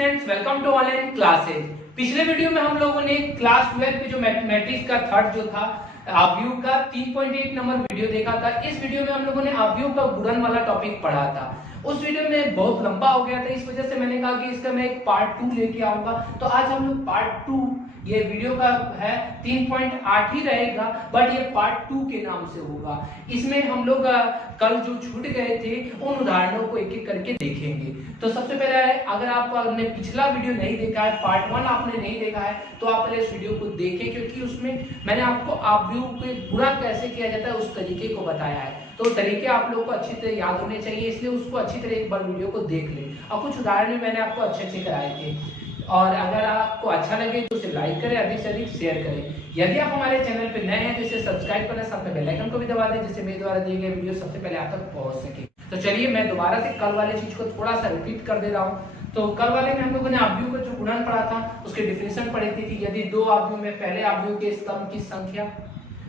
Students, welcome to online classes. पिछले video में हम लोगों ने क्लास 12 में जो मैथमेटिक्स का थर्ड जो था अवयव का 3.8 नंबर वीडियो देखा था। इस वीडियो में हम लोगों ने अवयव का गुणन वाला टॉपिक पढ़ा था। उस वीडियो में बहुत लंबा हो गया था, इस वजह से मैंने कहा कि इसका मैं एक पार्ट 2 लेके आऊंगा। तो आज हम लोग पार्ट 2, ये वीडियो का है 3.8 ही रहेगा, बट ये पार्ट 2 के नाम से होगा। इसमें हम लोग कल जो छूट गए थे उन उदाहरणों को एक एक करके देखेंगे। तो सबसे पहले है, अगर आपने पिछला वीडियो नहीं देखा है, पार्ट 1 आपने नहीं देखा है, तो आप पहले इस वीडियो को देखें, क्योंकि उसमें मैंने आपको अवयव के गुणा कैसे किया जाता है उस तरीके को बताया है। तो तरीके आप लोगों को अच्छी तरह याद होने चाहिए, इसलिए उसको अच्छी तरह एक बार वीडियो को देख लें। और कुछ उदाहरण भी मैंने आपको अच्छे कराए थे, और अगर आपको अच्छा लगे तो उसे लाइक करें, अधिक से अधिक शेयर करें। यदि आप हमारे चैनल पर नए हैं तो इसे सब्सक्राइब करें, साथ में बेल आइकन को भी दबा दें, जिससे मेरे द्वारा दिए गए वीडियो सबसे पहले आप तक पहुंच सके। तो चलिए मैं दोबारा से कल वाले चीज को थोड़ा सा रिपीट कर दे रहा हूँ। तो कल वाले में हम लोगों ने अवयव का जो गुणन पढ़ा था उसके डिफिनेशन पढ़ी थी कि यदि दो अवयव में पहले अवयव के स्तंभ की संख्या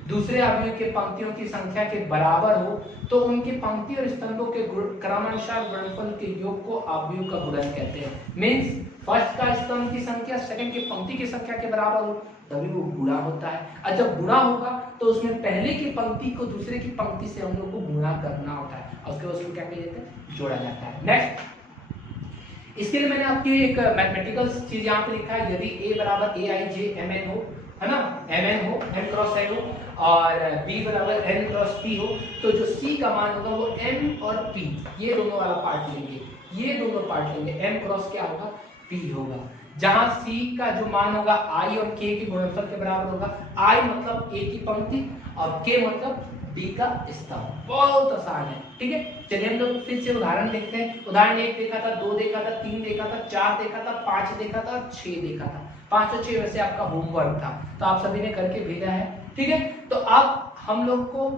दूसरे अवयव के पंक्तियों की संख्या के बराबर हो तो उनकी पंक्ति और स्तंभों के क्रमानुसार गुणनफल के योग को अवयव का गुणन कहते हैं। मींस फर्स्ट का स्तंभ की संख्या सेकंड की पंक्ति की संख्या के बराबर हो तभी वो गुणा होता है, और जब गुणा होगा तो उसमें पहले की पंक्ति को दूसरे की पंक्ति से हम लोग को गुणा करना होता है, और उसके बाद उसको क्या किया जाता है, जोड़ा जाता है। नेक्स्ट, इसके लिए मैंने आपकी एक मैथमेटिकल चीज यहाँ पे लिखा है। यदि a बराबर aij mn हो, है ना, mn हो, m क्रॉस n हो, और b बराबर n क्रॉस p हो, तो जो c का मान होगा वो m और p ये दोनों वाला पार्ट लेंगे, ये दोनों पार्ट लेंगे। m क्रॉस क्या होगा, p होगा, जहां c का जो मान होगा i और k के गुणनफल के बराबर होगा। i मतलब a की पंक्ति और k मतलब b का स्तंभ। बहुत आसान है, ठीक है। चलिए हम लोग फिर से उदाहरण देखते हैं। उदाहरण 1 देखा था, 2 देखा था, 3 देखा था, 4 देखा था, 5 देखा था, 6 देखा था। 5 और 6 वैसे आपका होमवर्क था, तो आप सभी ने करके भेजा है, ठीक है। तो अब हम लोग को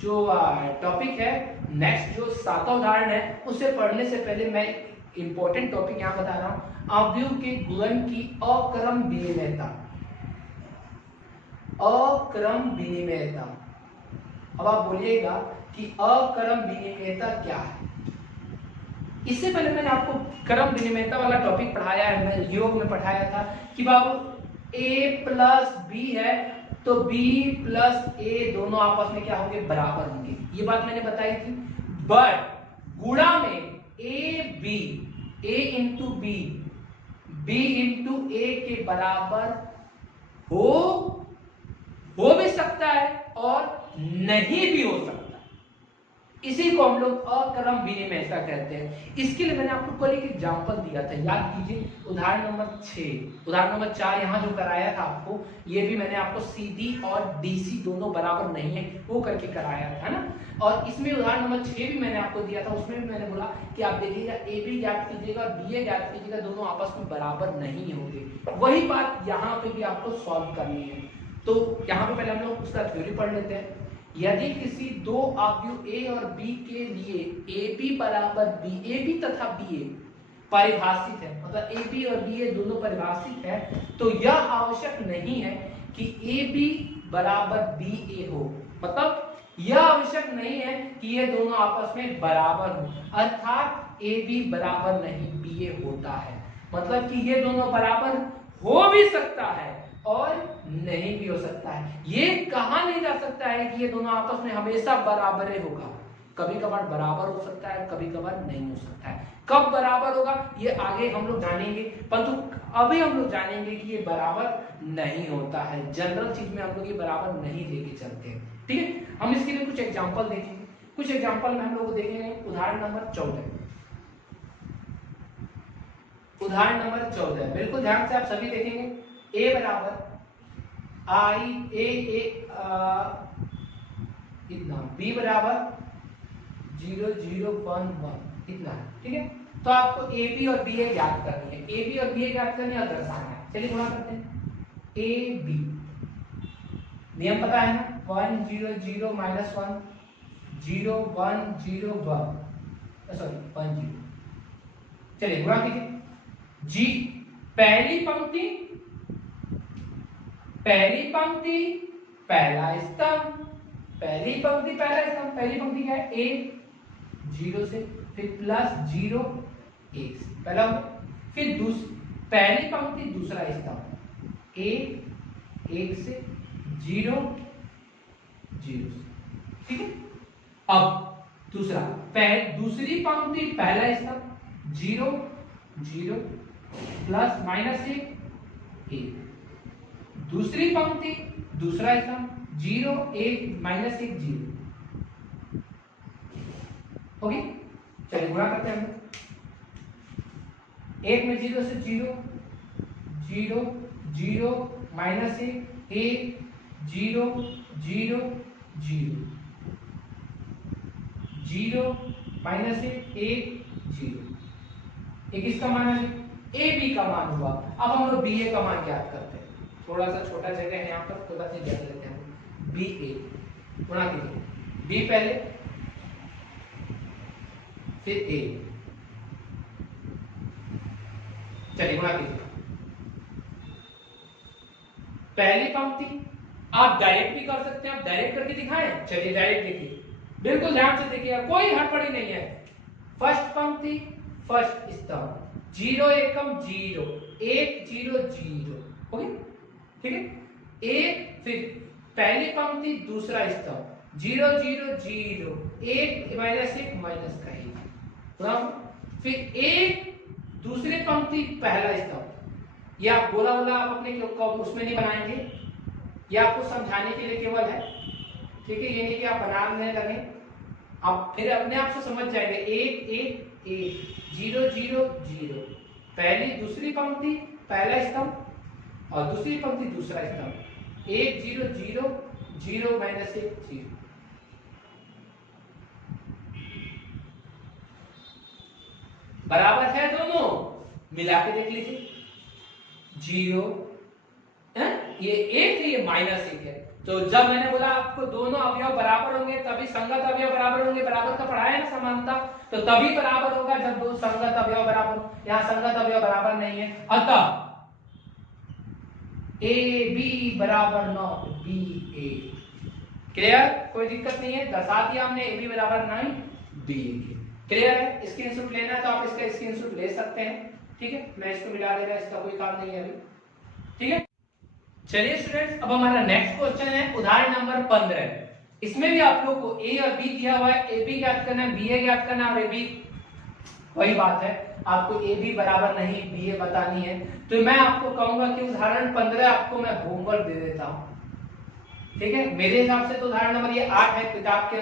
जो टॉपिक है नेक्स्ट, जो 7वां उदाहरण है, उसे पढ़ने से पहले मैं इंपॉर्टेंट टॉपिक यहाँ बता रहा हूँ, अवयव के गुणन की अक्रम विनिमयता। अक्रम विनिमयता, अब आप बोलिएगा कि अक्रम विनिमयता क्या है। इससे पहले मैंने आपको क्रम विनिमयता वाला टॉपिक पढ़ाया है, मैं योग में पढ़ाया था कि बाबू a प्लस b है तो b प्लस a दोनों आपस में क्या होंगे, बराबर होंगे। ये बात मैंने बताई थी। बट गुणा में a into b into a के बराबर हो भी सकता है और नहीं भी हो सकता। इसी को हम लोग अक्रम विनिमयता कहते हैं। इसके लिए मैंने आपको कल एक एग्जांपल दिया था, याद कीजिए, उदाहरण नंबर 6। उदाहरण नंबर 4 यहाँ जो कराया था आपको, ये भी मैंने आपको CD और DC दोनों बराबर नहीं है वो करके कराया था ना। और इसमें उदाहरण नंबर 6 भी मैंने आपको दिया था, उसमें भी मैंने बोला कि आप देखिएगा AB ज्ञात कीजिएगा और BA ज्ञात कीजिएगा, दोनों आपस में बराबर नहीं होंगे। वही बात यहाँ पे भी आपको सॉल्व करनी है। तो यहाँ पे पहले हम लोग उसका थ्योरी पढ़ लेते हैं। यदि किसी दो अवयव A और B के लिए AB बराबर B, AB तथा BA परिभाषित है, मतलब AB और BA दोनों परिभाषित है, तो यह आवश्यक नहीं है कि AB बराबर BA हो। मतलब यह आवश्यक नहीं है कि ये दोनों आपस में बराबर हो, अर्थात AB बराबर नहीं BA होता है। मतलब कि ये दोनों बराबर हो भी सकता है और नहीं भी हो सकता है। ये कहा नहीं जा सकता है कि ये दोनों आपस में हमेशा बराबर ही होगा। कभी कभार बराबर हो सकता है, कभी कभार नहीं हो सकता है। कब बराबर होगा ये आगे हम लोग जानेंगे, परंतु अभी हम लोग जानेंगे कि ये बराबर नहीं होता है। जनरल चीज में हम लोग ये बराबर नहीं लेके चलते हैं, ठीक है। हम इसके लिए कुछ एग्जाम्पल देखेंगे। कुछ एग्जाम्पल में हम लोग देखेंगे। उदाहरण नंबर 14, उदाहरण नंबर 14 बिल्कुल ध्यान से आप सभी देखेंगे। a बराबर इतना, b बराबर 0 0 1 1 इतना है, ठीक है। तो आपको ab और ba ज्ञात करनी है, ab और ba ज्ञात करनी है और दर्शाना है। चलिए गुणा करते हैं। ab नियम पता है ना, 1 0 0 माइनस 1 0 1 0 1, सॉरी 1 0। चलिए गुणा कीजिए। जी पहली पंक्ति पहला स्तंभ, पहली पंक्ति पहला स्तंभ। पहली पंक्ति क्या है, a 0 से, फिर प्लस 0 1 से, पहला। फिर पहली पंक्ति दूसरा स्तंभ, एक, एक से, 0 0 से, ठीक है। अब दूसरा दूसरी पंक्ति पहला स्तंभ, 0 0 प्लस माइनस 1 1, दूसरी पंक्ति दूसरा स्तंभ, 0 1 माइनस 1 0। ओके, चलिए गुणा करते हैं हम। एक में 0 से 0 0 0 माइनस 1 1 0 0 0 0 माइनस 1 0। एक इसका मान है, ए बी का मान हुआ। अब हम लोग बी ए का मान ज्ञात करते हैं। थोड़ा सा छोटा जगह है यहाँ पर, थोड़ा सा ज्ञात लेते हैं। बी ए गुणा कीजिए, बी पहले फिर ए, चलिए गुणा कीजिए। पहली पंक्ति आप डायरेक्ट भी कर सकते हैं, आप डायरेक्ट करके दिखाएं। चलिए डायरेक्ट देखिए, बिल्कुल ध्यान से देखिएगा, कोई हड़बड़ी नहीं है। फर्स्ट पंक्ति फर्स्ट स्तंभ, 0 एकम 0 1 0 0, ओके ठीक है। एक फिर पहली पंक्ति दूसरा स्तंभ, 0 0 0 1 माइनस 1 माइनस का 1, फिर एक दूसरी पंक्ति पहला स्तंभ। ये आप बोला आप अपने उसमें नहीं बनाएंगे, ये आपको समझाने के लिए केवल है, ठीक है। ये नहीं कि आप बनाने लगे, आप फिर अपने आप से समझ जाएंगे। 1 1 1 0 0 0, पहली दूसरी पंक्ति पहला स्तंभ और दूसरी पंक्ति दूसरा स्तंभ, 1 0 0 0 माइनस 1 0। बराबर है दोनों, मिला के देख लीजिए। 0 ये 1 है, ये माइनस 1 है। तो जब मैंने बोला आपको दोनों अवयव बराबर होंगे तभी संगत अवयव बराबर होंगे, बराबर का पढ़ाया ना समानता, तो तभी बराबर होगा जब दो संगत अवयव बराबर हो। यहाँ संगत अवयव बराबर नहीं है, अतः ए बी बराबर नॉट बी ए। क्लियर, कोई दिक्कत नहीं है, दर्शा दिया हमने ए बी बराबर 9 बी ए। क्लियर है, स्क्रीनशॉट लेना है तो आप इसका स्क्रीनशॉट ले सकते हैं, ठीक है। मैं इसको मिला दे रहा, इसका कोई काम नहीं है अभी, ठीक है। चलिए स्टूडेंट्स, अब हमारा नेक्स्ट क्वेश्चन है उदाहरण नंबर 15। इसमें भी आप लोग को ए और बी दिया हुआ है, ए बी ज्ञात करना है, बी ए ज्ञात करना है, और ए बी वही बात है, आपको ए बी बराबर नहीं बी ए बतानी है। तो मैं आपको कहूंगा कि उदाहरण 15 आपको मैं होमवर्क दे देता हूं, ठीक है। मेरे हिसाब से तो उदाहरण नंबर ये 8 है, किताब के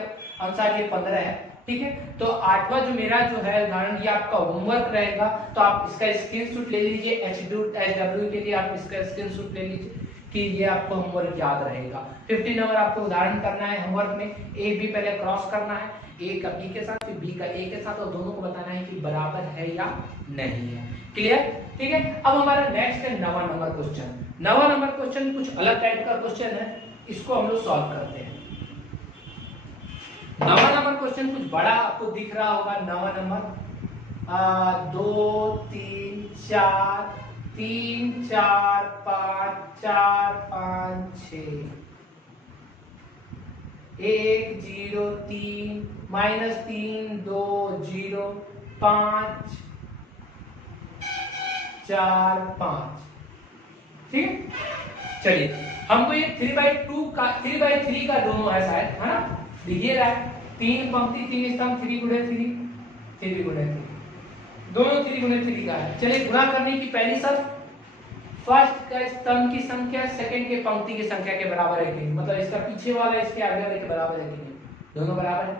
अनुसार ये 15 है, ठीक है। तो 8वां जो मेरा जो है उदाहरण, ये आपका होमवर्क रहेगा, तो आप इसका स्क्रीनशॉट ले लीजिए। एचडब्ल्यू के लिए आप इसका स्क्रीनशॉट ले लीजिए कि ये आपको होमवर्क याद रहेगा। 15 नंबर आपको उदाहरण करना है होमवर्क में, ए बी पहले क्रॉस करना है, ए का बी के साथ फिर बी का ए के साथ, और दोनों को बताना है कि बराबर है या नहीं है। क्लियर, ठीक है। अब हमारा नेक्स्ट है 9वां नंबर क्वेश्चन। 9वां नंबर क्वेश्चन कुछ अलग टाइप का क्वेश्चन है, इसको हम लोग सॉल्व करते हैं। 9वां नंबर क्वेश्चन कुछ बड़ा आपको दिख रहा होगा। 9वां नंबर 2 3 4 3 4 5 4 5 6 1 0 3 माइनस 3 2 0 5 4 5, ठीक है। चलिए हमको ये 3/3 का दोनों है शायद, है ना, दिखिए रहा है। 3 पंक्ति 3 स्तंभ, 3 गुणे 3 3 गुणे 3, दोनों 3 गुणे 3 का है। चलिए गुणा करने की पहली शर्त, फर्स्ट का स्तंभ की संख्या सेकंड के पंक्ति की संख्या के बराबर है कि नहीं, मतलब इसका पीछे वाला इसके आगे वाले के बराबर है कि नहीं, दोनों बराबर है,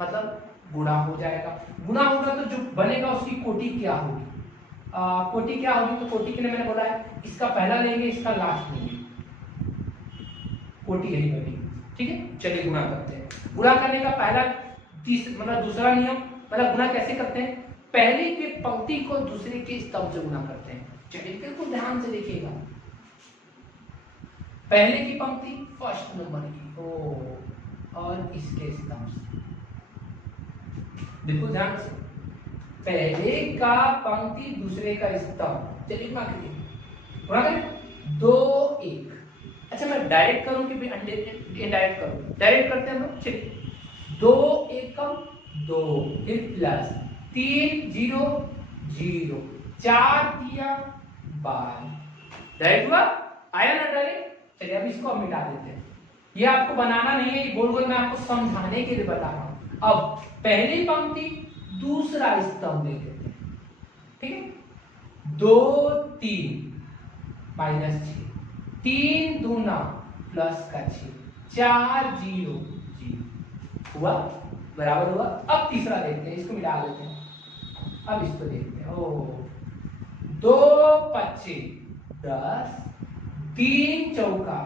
मतलब गुणा हो जाएगा। गुणा होगा तो जो बनेगा उसकी कोटि क्या होगी, कोटि क्या होगी, तो कोटि के लिए मैंने बोला है इसका पहला लेंगे, इसका लास्ट लेंगे, कोटि यही बनेगी, ठीक है। चलिए गुणा करते हैं। गुणा करने का पहला मतलब दूसरा नियम, मतलब गुणा कैसे करते हैं, पहले की पंक्ति को दूसरे के स्तंभ से गुणा करते हैं। चलिए बिल्कुल ध्यान से देखिएगा, पहले की पंक्ति फर्स्ट नंबर की ओ और इसके स्तंभ से, बिल्कुल ध्यान से, पहले का पंक्ति दूसरे का स्तंभ। चलिए गुणा करिए, गुणा करें 2 1। अच्छा मैं डायरेक्ट करूं कि इनडायरेक्ट करूं, डायरेक्ट करते हैं हम लोग। चलिए 2 एकम 2, फिर प्लस 3 0 0 4 दिया 12। राइट हुआ, आया ना डायरेक्ट। चलिए अब इसको हम मिटा देते हैं। ये आपको बनाना नहीं है, ये गोल गोल मैं आपको समझाने के लिए बता रहा हूं। अब पहली पंक्ति दूसरा स्तंभ ले लेते हैं, ठीक है। 2 3 माइनस 6, 3 दूना प्लस का 6, 4 0 0 हुआ, बराबर हुआ। अब तीसरा देखते हैं, इसको मिटा देते हैं। अब इसको देखते हैं। ओ 2 25 10, 3 चौका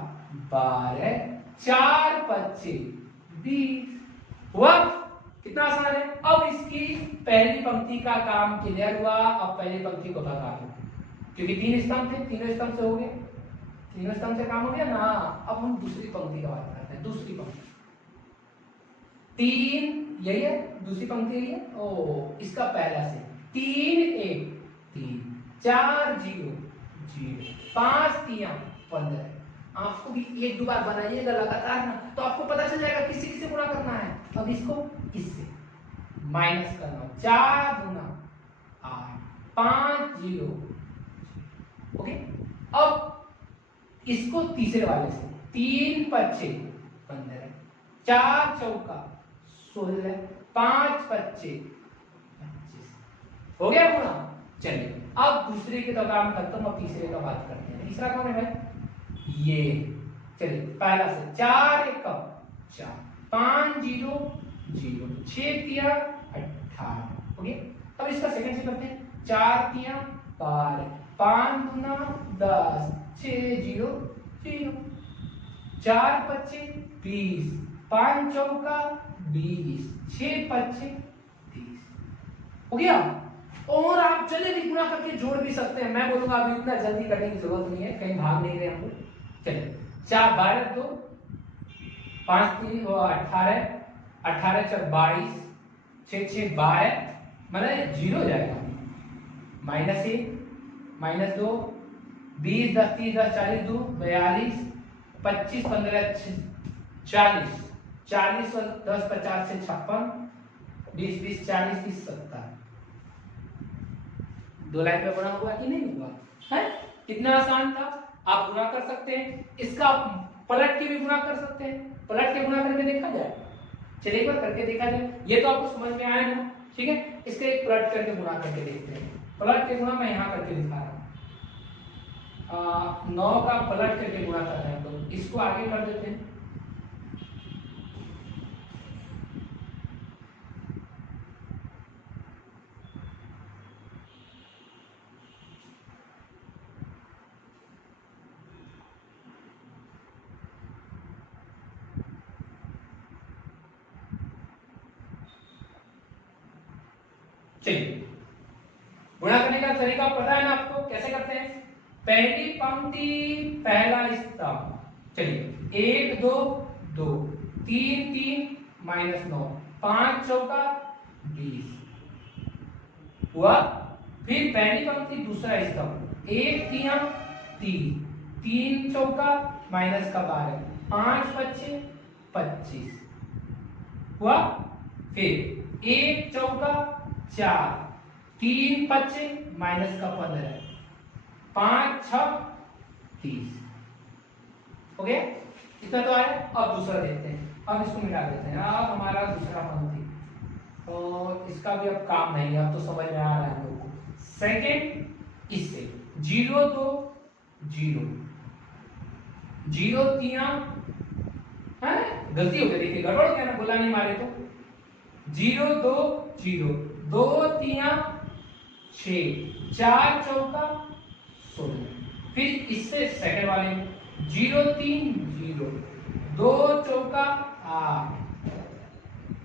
12, 4 25 20 हुआ। कितना आसान है। अब इसकी पहली पंक्ति का काम क्लियर हुआ। अब पहली पंक्ति को भगा दो, क्योंकि 3 स्तंभ थे, तीनों स्तंभ से हो गए, तीनों स्तंभ से काम हो गया ना। अब हम दूसरी पंक्ति का बात करते हैं। दूसरी पंक्ति 3, यही है दूसरी पंक्ति, यही है। ओ इसका पहला से 3 1 3, 4 0 0, 5 3 15। आपको भी एक दो बार बनाइएगा लगातार ना, तो आपको पता चल जाएगा किससे किससे गुणा करना है। अब इसको इससे माइनस करना, 4 गुना 8, 5 0। ओके, अब इसको तीसरे वाले से 3 25 15, 4 चौका 16, 5 25 25 हो गया गुणा। चलिए अब दूसरे के तो काम खत्म, अब तीसरे का बात करते हैं। तीसरा कौन है भाई, ये। चलिए पहला से 4 1 4, 5 0 0, 6 3 18। ओके, अब इसका सेकंड से करते हैं। 4 3 12, 5 दूना 10, 6 0 0, 4 25 20, 5 चौका 20, 6 25 30 हो गया। और आप चले भी गुणा करके जोड़ भी सकते हैं। मैं बोलूंगा अभी उतना जल्दी करने की जरूरत नहीं है, कहीं भाग नहीं रहे हम लोग। चलिए 4 12 2, 5 3 18, 18 4 22, 6 6 12, मतलब 0 जाएगा। माइनस 1 माइनस 2, 20 10 30 10 40 2 42, 25 15 40, 40 और 10 50 से 56, 20 20 40 30 70। दो लाइन पे गुणा हुआ कि नहीं हुआ है। कितना आसान था। आप गुणा कर सकते हैं, इसका आप पलट के भी गुणा कर सकते हैं। पलट के गुणा करके देखा जाए, चलिए एक बार करके देखा जाए। ये तो आपको समझ में आया ना, ठीक है। इसके एक पलट करके गुणा करके देखते हैं। पलट के गुणा मैं यहाँ करके दिखा रहा हूँ। 9 का पलट करके गुणा कर रहे हैं, तो इसको आगे कर देते हैं। चलिए गुणा करने का तरीका पता है ना आपको, कैसे करते हैं। पहली पंक्ति पहला स्तंभ, चलिए 1 2 2, 3 3 माइनस 9, 5 चौका 20 हुआ। फिर पहली पंक्ति दूसरा स्तंभ 1 3 3, 3 चौका माइनस का 12, 5 25 25 हुआ। फिर 1 चौका 4, 3 25 माइनस का 15, 5 6 30 हो गया। इतना तो आया। अब दूसरा देखते हैं। अब इसको मिटा देते हैं। अब हमारा दूसरा पंक्ति, तो इसका भी अब काम नहीं है, अब तो समझ में आ रहा है हम लोग को। सेकेंड इससे 0 2 0, 0 3 है, गलती हो गई, देखिए गड़बड़ हो गया ना, बोला नहीं मारे तो। 0 2 0, 2 3 6, 4 चौका 16। फिर इससे सेकंड वाले 0 3 0, 2 चौका 8,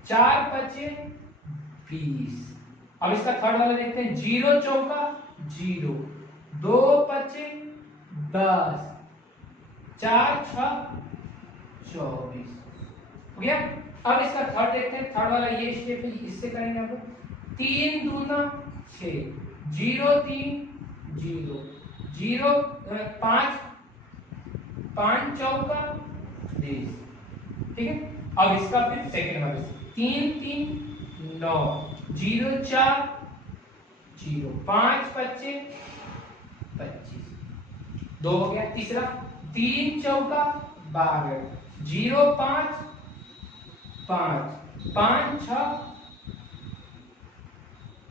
4 25 20। अब इसका थर्ड वाला देखते हैं। 0 चौका 0, 2 25 10, 4 6 24 हो गया। अब इसका थर्ड देखते हैं। थर्ड वाला ये स्टेप है, इससे करेंगे हम लोग। 3 दूना 6, 0 3 0, 0 5 5 चौका 20, ठीक है। अब इसका फिर सेकंड वाले 3 3 9, 0 4 0, 5 25 25 2 हो गया। तीसरा 3 चौका 12, 0 5 5 5 6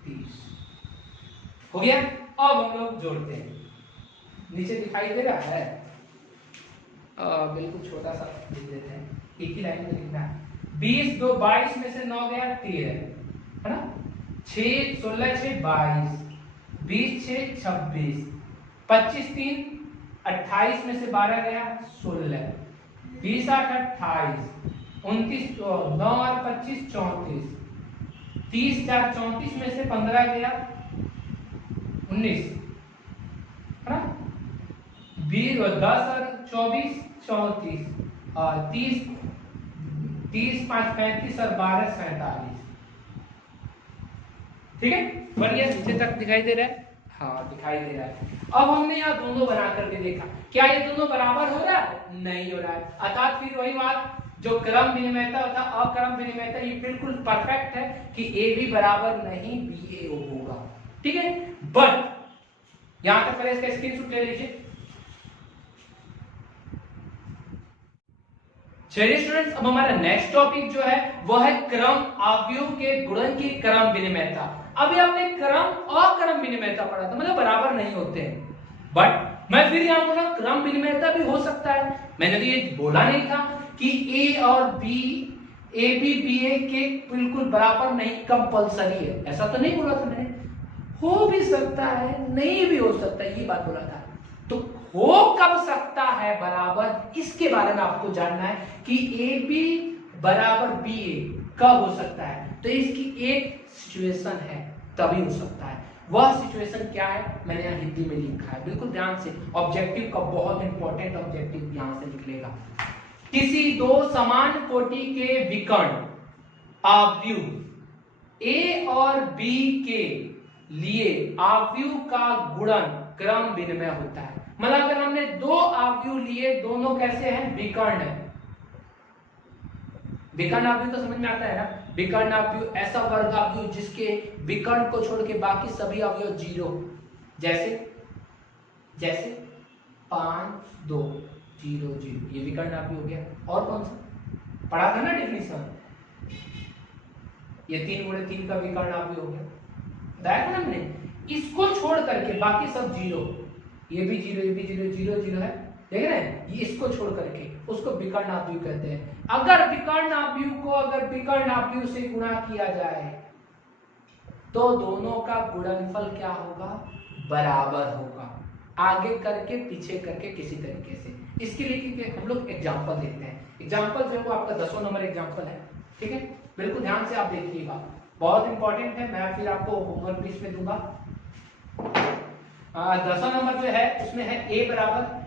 30 हो गया। अब हम लोग जोड़ते हैं, नीचे दिखाई दे रहा है, बिल्कुल छोटा सा लिख देते हैं, एक ही लाइन में लिखना है। 20 2 22 में से 9 गया 13 है ना, 6 16 6 22, 20 6 26, 25 3 28 में से 12 गया 16, 20 8 28, 29 9 और 25 34, 30 4 34 में से 15 गया 19 है ना, 20 और 10 और 24 34 और 30 30 5 35 और 12 47। ठीक है, बढ़िया, नीचे तक दिखाई दे रहा है? हाँ दिखाई दे रहा है। अब हमने यहाँ दोनों बना करके देखा, क्या ये दोनों बराबर हो रहा है? नहीं हो रहा है। अर्थात फिर वही बात, जो क्रम विनिमयता था अक्रम विनिमयता, ये बिल्कुल परफेक्ट है कि ए भी बराबर नहीं बी ए होगा। ठीक है, बट यहां तक पहले इसका स्क्रीनशॉट ले लीजिए। चलिए स्टूडेंट्स, अब हमारा नेक्स्ट टॉपिक जो है वह है क्रम अवयव के गुणन की क्रम विनिमयता। अभी हमने क्रम और क्रम विनिमयता पढ़ा था, मतलब बराबर नहीं होते हैं, बट मैं फिर यहां बोला क्रम विनिमयता भी हो सकता है। मैंने तो ये बोला नहीं था कि ए और बी, ए बी बी ए के बिल्कुल बराबर नहीं, कंपलसरी है, ऐसा तो नहीं बोला था मैंने। हो भी सकता है, नहीं भी हो सकता है, ये बात बोला था। तो हो कब सकता है बराबर, इसके बारे में आपको जानना है कि ए बी बराबर बी ए कब हो सकता है। तो इसकी एक सिचुएशन है, तभी हो सकता है। वह सिचुएशन क्या है, मैंने यहाँ हिंदी में लिखा है, बिल्कुल ध्यान से। ऑब्जेक्टिव का बहुत इंपॉर्टेंट ऑब्जेक्टिव यहां से निकलेगा। किसी दो समान कोटि के विकर्ण अवयव ए और बी के लिए अवयव का गुणन क्रम विनिमय होता है। मतलब अगर हमने दो अवयव लिए, दोनों कैसे हैं, विकर्ण है। विकर्ण अवयव तो समझ में आता है ना, विकर्ण अवयव ऐसा वर्ग अवयव जिसके विकर्ण को छोड़ के बाकी सभी अवयव 0, जैसे जैसे 5 2 0 0, ये विकर्ण अवयव हो गया। और कौन सा पढ़ा था ना डेफिनेशन, ये 3 गुणे 3 का विकर्ण अवयव हो गया, बताया था ना हमने। इसको छोड़ करके बाकी सब 0, ये भी 0 ये भी 0 0 0 है, देख रहे हैं, ये इसको छोड़ करके उसको विकर्ण अवयव कहते हैं। अगर विकर्ण अवयव को अगर विकर्ण अवयव से गुणा किया जाए तो दोनों का गुणनफल क्या होगा, बराबर होगा। आगे करके पीछे करके किसी तरीके से, इसके लिए हम लोग एग्जांपल देखते हैं। एग्जांपल जो है वो आपका 10वां नंबर एग्जांपल है। ठीक है, बिल्कुल ध्यान से आप देखिएगा, बहुत इंपॉर्टेंट है। मैं फिर आपको होमवर्क भी इसमें दूंगा। 10वां नंबर जो है उसमें है ए बराबर,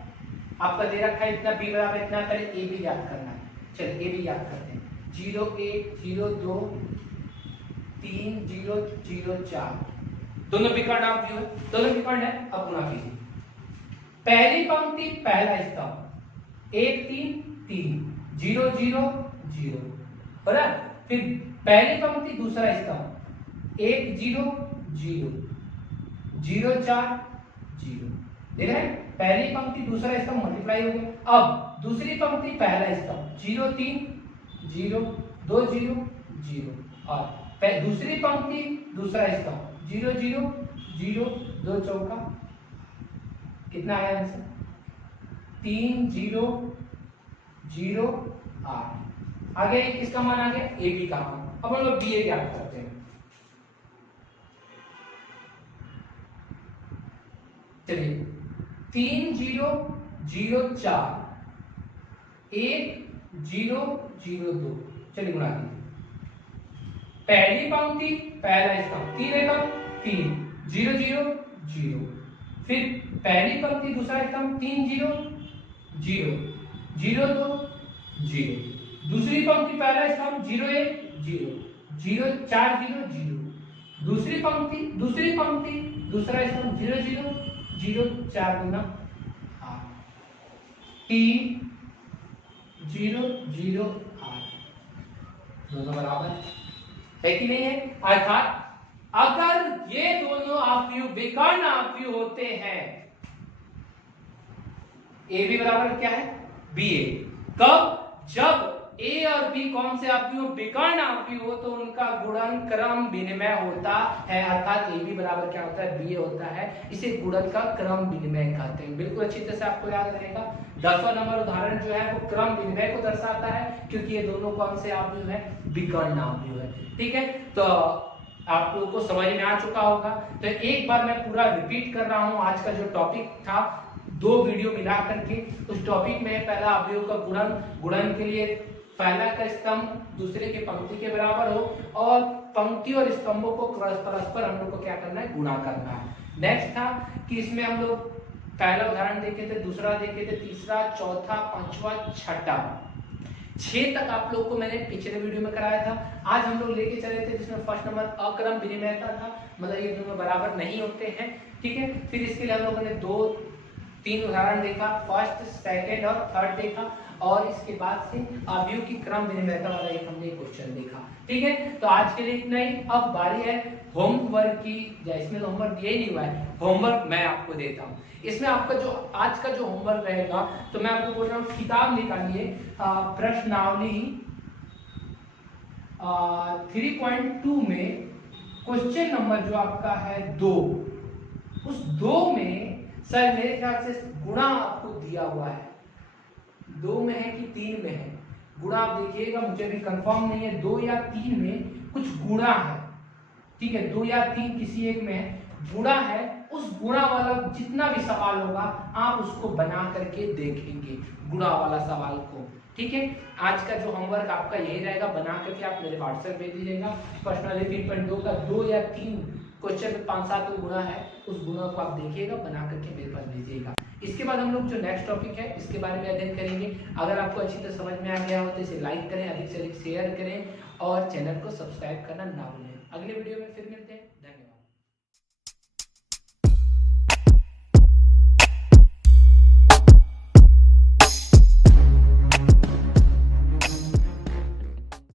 आपका दे रखा है इतना, बी बराबर इतना, पहले ए भी याद करना है। चलिए ए भी याद करते हैं। 0 1 0 2 3 0 0 4, दोनों विकर्ण अवयव है, दोनों विकर्ण है। अब गुणा कीजिए, पहली पंक्ति पहला स्तंभ 1 3 3 0 0 0, बराबर। फिर पहली पंक्ति दूसरा स्तंभ 1 0 0 0 4 0, देख रहे हैं, पहली पंक्ति दूसरा स्तंभ मल्टीप्लाई हो गया। अब दूसरी पंक्ति पहला स्तंभ 0 3 0 2 0 0, और दूसरी पंक्ति दूसरा स्तंभ 0 0 0 2 चौका, कितना आया आंसर, 3 0 0 8। आगे किसका मान आ गया, ए बी का मान। अब हम लोग बी ए ज्ञात करते हैं। चलिए 3 0 0 4 1 0 0 2, चलिए गुणा कीजिए। पहली पंक्ति पहला स्तंभ 3 एकम 3 0 0 0, फिर पहली पंक्ति दूसरा स्तंभ 3 0 0 0 2 0, दूसरी पंक्ति पहला स्तंभ 0 1 0 0 4 0 0, दूसरी पंक्ति दूसरा स्तंभ 0 0 0 4 गुना 8, 3 0 0 8, दोनों बराबर है कि नहीं है। अर्थात अगर ये दोनों अवयव विकर्ण अवयव होते हैं ए बी बराबर क्या है बी ए। कब? जब ए और बी कौन से आपी हो? विकर्ण आपी हो, तो उनका गुणन क्रम विनिमय होता है, अर्थात ए बी बराबर क्या होता है बी ए होता है। इसे गुणन का क्रम विनिमय कहते हैं। बिल्कुल अच्छी तरह से आपको याद रहेगा। 10वां नंबर उदाहरण जो है वो क्रम विनिमय को दर्शाता है, क्योंकि ये दोनों कौन से आपी है? विकर्ण आपी है। ठीक है, तो आप लोगों को समझ में आ चुका होगा। तो एक बार मैं पूरा रिपीट कर रहा हूं। आज का जो टॉपिक था, 2 वीडियो मिला करके उस टॉपिक में पहला अवयव का गुणन के लिए पहला का स्तंभ दूसरे की पंक्ति के बराबर हो, और पंक्ति और स्तंभों को परस्पर हम लोग को क्या करना है? गुणा करना है। नेक्स्ट था कि इसमें हम लोग पहला उदाहरण देखे थे, दूसरा देखे थे, तीसरा, चौथा, पांचवा, छठा, 6 तक आप लोग को मैंने पिछले वीडियो में कराया था। आज हम लोग लेके चले थे जिसमें फर्स्ट नंबर अक्रम विनिमयता था, मतलब ये दोनों बराबर नहीं होते हैं। ठीक है, फिर इसके लिए हम लोगों ने 2-3 उदाहरण देखा, फर्स्ट, सेकंड और थर्ड देखा, और इसके बाद से अवयव की क्रम विनिमयता वाला एक हमने क्वेश्चन देखा। ठीक है, तो आज के लिए इतना ही। अब बारी है होमवर्क की। इसमें तो होमवर्क दिया ही नहीं हुआ है, होमवर्क मैं आपको देता हूँ। इसमें आपका जो आज का जो होमवर्क रहेगा, तो मैं आपको बोल रहा हूँ किताब निकालिए, प्रश्नावली 3.2 में क्वेश्चन नंबर जो आपका है 2, उस 2 में सर मेरे ख्याल से गुणा आपको दिया हुआ है। 2 में है कि 3 में है? गुणा आप देखिएगा, मुझे भी कंफर्म नहीं है। 2 या 3 में कुछ गुणा है। ठीक है, 2 या 3 किसी एक में है, गुणा है। उस गुणा वाला जितना भी सवाल होगा आप उसको बना करके देखेंगे, गुणा वाला सवाल को। ठीक है, आज का जो होमवर्क आपका यही रहेगा, बना करके आप मेरे व्हाट्सएप भेज दीजिएगा। प्रश्नावली 3.2 का 2 या 3 क्वेश्चन में 5-7 गुणा है, उस गुणा को आप देखिएगा, बना करके मेरे पास भेजिएगा। इसके बाद हम लोग जो नेक्स्ट टॉपिक है इसके बारे में अध्ययन करेंगे। अगर आपको अच्छी तरह समझ में आ गया हो तो इसे लाइक करें, अधिक से अधिक शेयर करें, और चैनल को सब्सक्राइब करना ना भूलें। अगले वीडियो में फिर मिलते हैं।